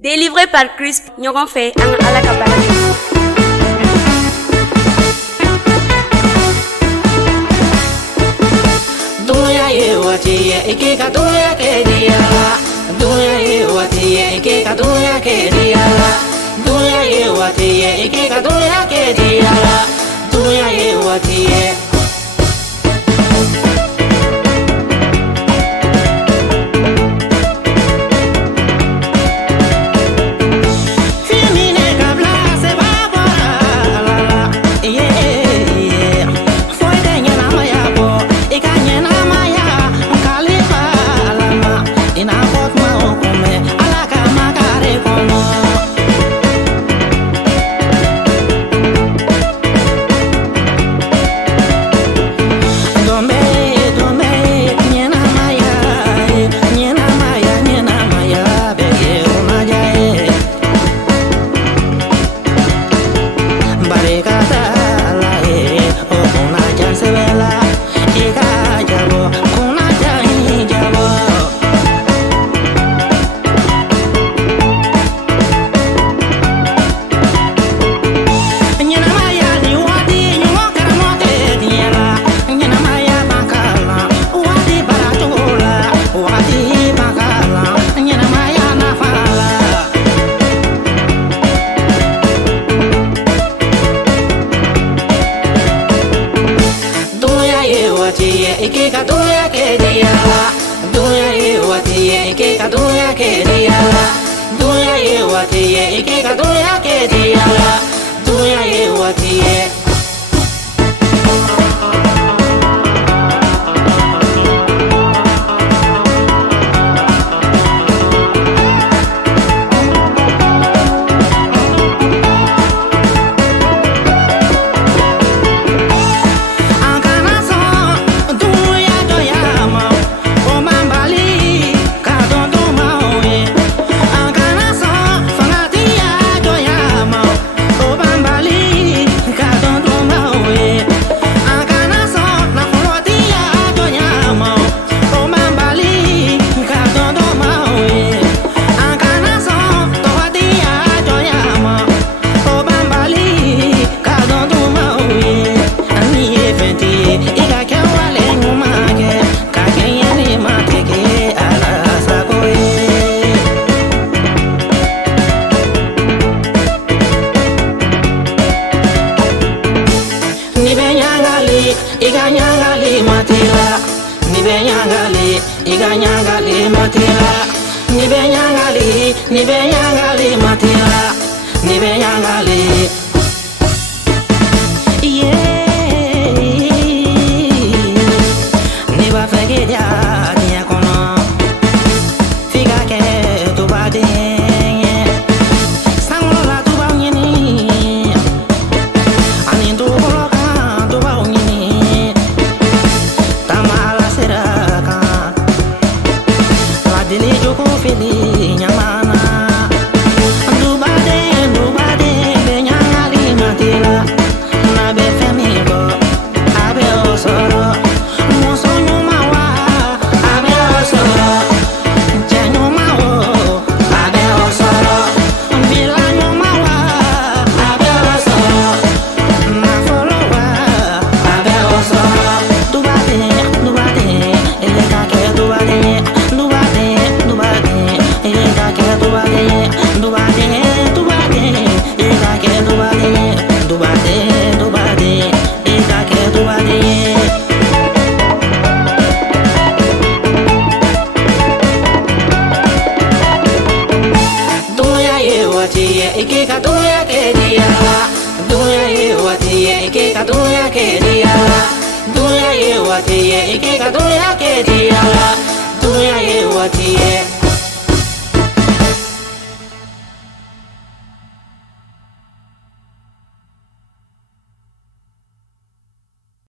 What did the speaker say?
Délivré par Crisp, ɲɔgɔn fɛ an ka Ala ka baara kɛ. Dunya ye waati ye i k'i ka dunya kɛ diya la. Dunya ye waati ye i k'i ka dunya kɛ diya la. Dunya ye waati ye i k'i ka dunya kɛ diya la. Dunya ye waati ye. Ikeka dunya ke dia la, dunya ye wati ye ikeka dunya ke dia la, dunya ye wati ye ikeka dunya ke dia la, dunya ye wati ye. Iganyangali matila, iganyangali matila, nibenyangali matila, nibenyangali. Yeah, niba fegeja niya kono, figa ke tubade, sangola tuba unyeni, anindu boloka tuba unyeni. Dili joko fili nyamana Ndubade be nyangali matila Na be femigo Abe osoro Moso nyumawa Abe osoro Nche nyumawo Abe osoro Mbila nyumawa Abe osoro Nafolowa Abe osoro Dubade Elekake dubade Ikeka dunya ke dia la, dunya ye wati ye ikeka dunya ke dia la, dunya ye wati ye ikeka dunya ke dia la.